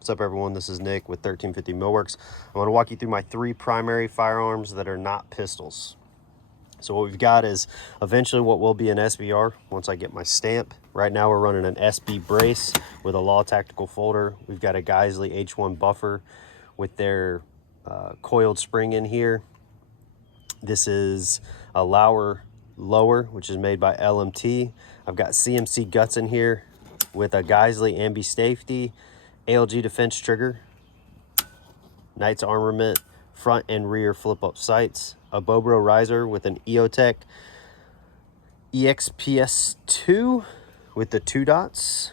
What's up, everyone? This is Nick with 1350 Millworks. I want to walk you through my 3 primary firearms that are not pistols. So what we've got is eventually what will be an SPR once I get my stamp. Right now we're running an SB brace with a Law Tactical folder. We've got a Geisley H1 buffer with their coiled spring in here. This is a Lauer lower, which is made by LMT. I've got CMC guts in here with a Geisley Ambi Safety, ALG defense trigger, Knights armament, front and rear flip-up sights, a Bobro riser with an EOTech EXPS2 with the 2 dots.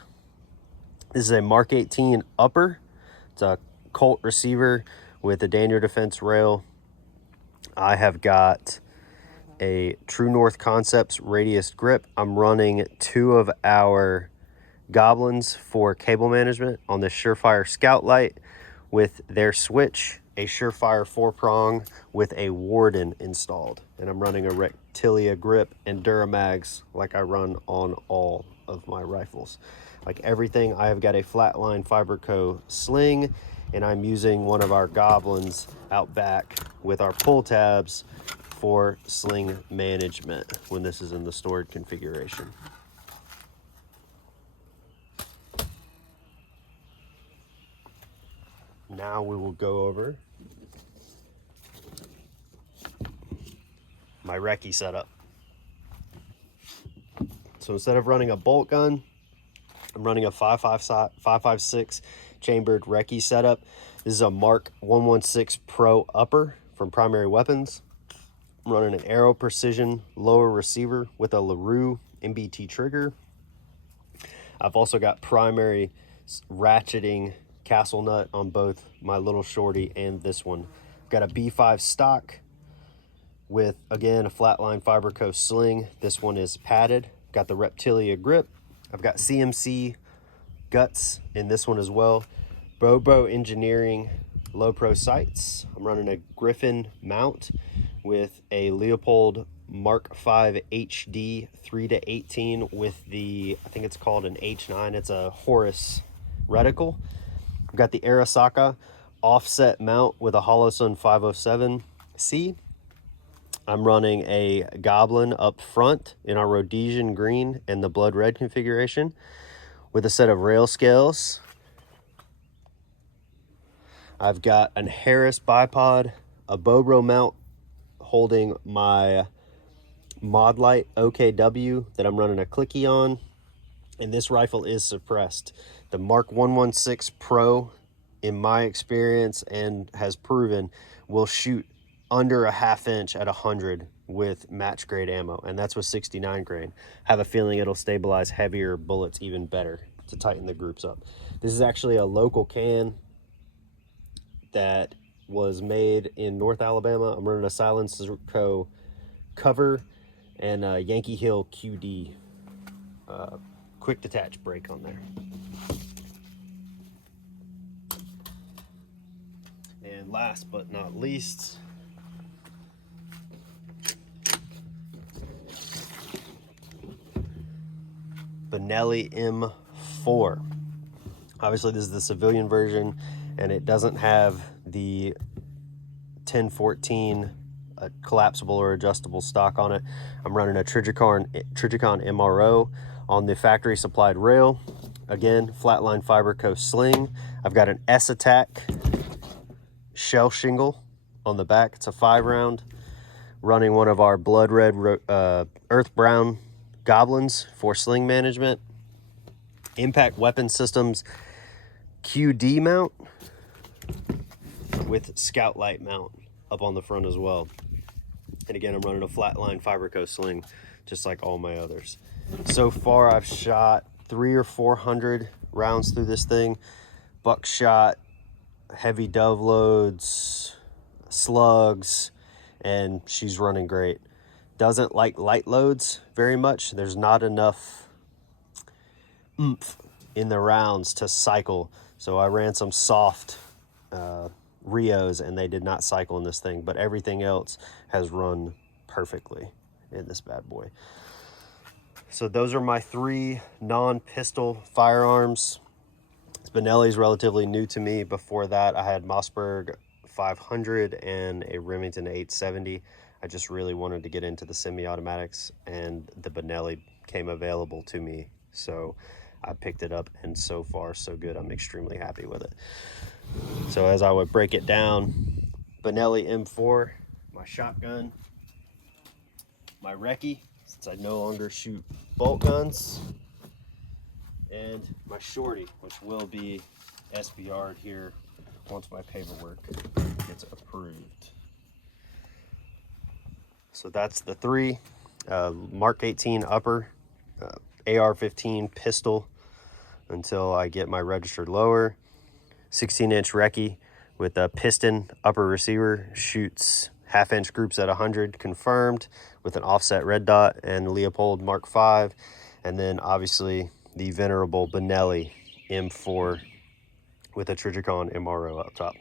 This is a Mark 18 upper. It's a Colt receiver with a Danier defense rail. I have got a True North Concepts radius grip. I'm running 2 of our Goblins for cable management on the Surefire Scout Light with their switch, a Surefire 4-prong with a Warden installed. And I'm running a Rectilia grip and Duramags like I run on all of my rifles. Like everything, I have got a Flatline Fiberco sling, and I'm using one of our Goblins out back with our pull tabs for sling management when this is in the stored configuration. Now we will go over my Recce setup. So instead of running a bolt gun, I'm running a 5.56 chambered Recce setup. This is a Mark 116 Pro upper from Primary Weapons. I'm running an Aero Precision lower receiver with a LaRue MBT trigger. I've also got primary ratcheting castle nut on both my little shorty and this one. I've got a B5 stock with, again, a Flatline Fiberco sling. This one is padded. Got the Rectilia grip. I've got CMC guts in this one as well. Bobo Engineering low pro sights. I'm running a Griffin mount with a Leopold Mark 5 HD 3-18 with the, I think it's called an H9. It's a Horus reticle. I've got the Arasaka offset mount with a Holosun 507C. I'm running a Goblin up front in our Rhodesian green and the blood red configuration with a set of rail scales. I've got an Harris bipod, a Bobro mount holding my Mod Light OKW that I'm running a clicky on, and this rifle is suppressed. The Mark 116 Pro, in my experience and has proven, will shoot under a ½ inch at 100 with match grade ammo, and that's with 69 grain. Have a feeling it'll stabilize heavier bullets even better to tighten the groups up. This is actually a local can that was made in North Alabama. I'm running a Silencer Co. cover and a Yankee Hill QD quick detach brake on there. And last but not least, Benelli M4. Obviously this is the civilian version and it doesn't have the 1014 collapsible or adjustable stock on it. I'm running a Trigicon MRO on the factory supplied rail. Again, Flatline Fiberco sling. I've got an S-Attack shell shingle on the back. It's a 5-round. Running one of our blood red earth brown Goblins for sling management. Impact Weapon Systems QD mount with Scout Light mount up on the front as well. And again, I'm running a Flatline Fiberco sling just like all my others. So far I've shot 300 or 400 rounds through this thing. Buckshot, heavy dove loads, slugs, and she's running great. Doesn't like light loads very much. There's not enough oomph in the rounds to cycle. So I ran some soft Rios and they did not cycle in this thing, but everything else has run perfectly in this bad boy. So those are my 3 non-pistol firearms. It's been Benelli's relatively new to me. Before that, I had Mossberg 500 and a Remington 870. I just really wanted to get into the semi-automatics, and the Benelli came available to me, so I picked it up, and so far so good. I'm extremely happy with it. So as I would break it down, Benelli M4, my shotgun, my Recce, since I no longer shoot bolt guns, and my shorty, which will be SPR'd here once my paperwork gets approved. So that's the three. Mark 18 upper, AR-15 pistol until I get my registered lower, 16-inch Recce with a piston upper receiver, shoots half-inch groups at 100 confirmed with an offset red dot, and Leopold Mark 5, and then obviously the venerable Benelli M4 with a Trijicon MRO up top.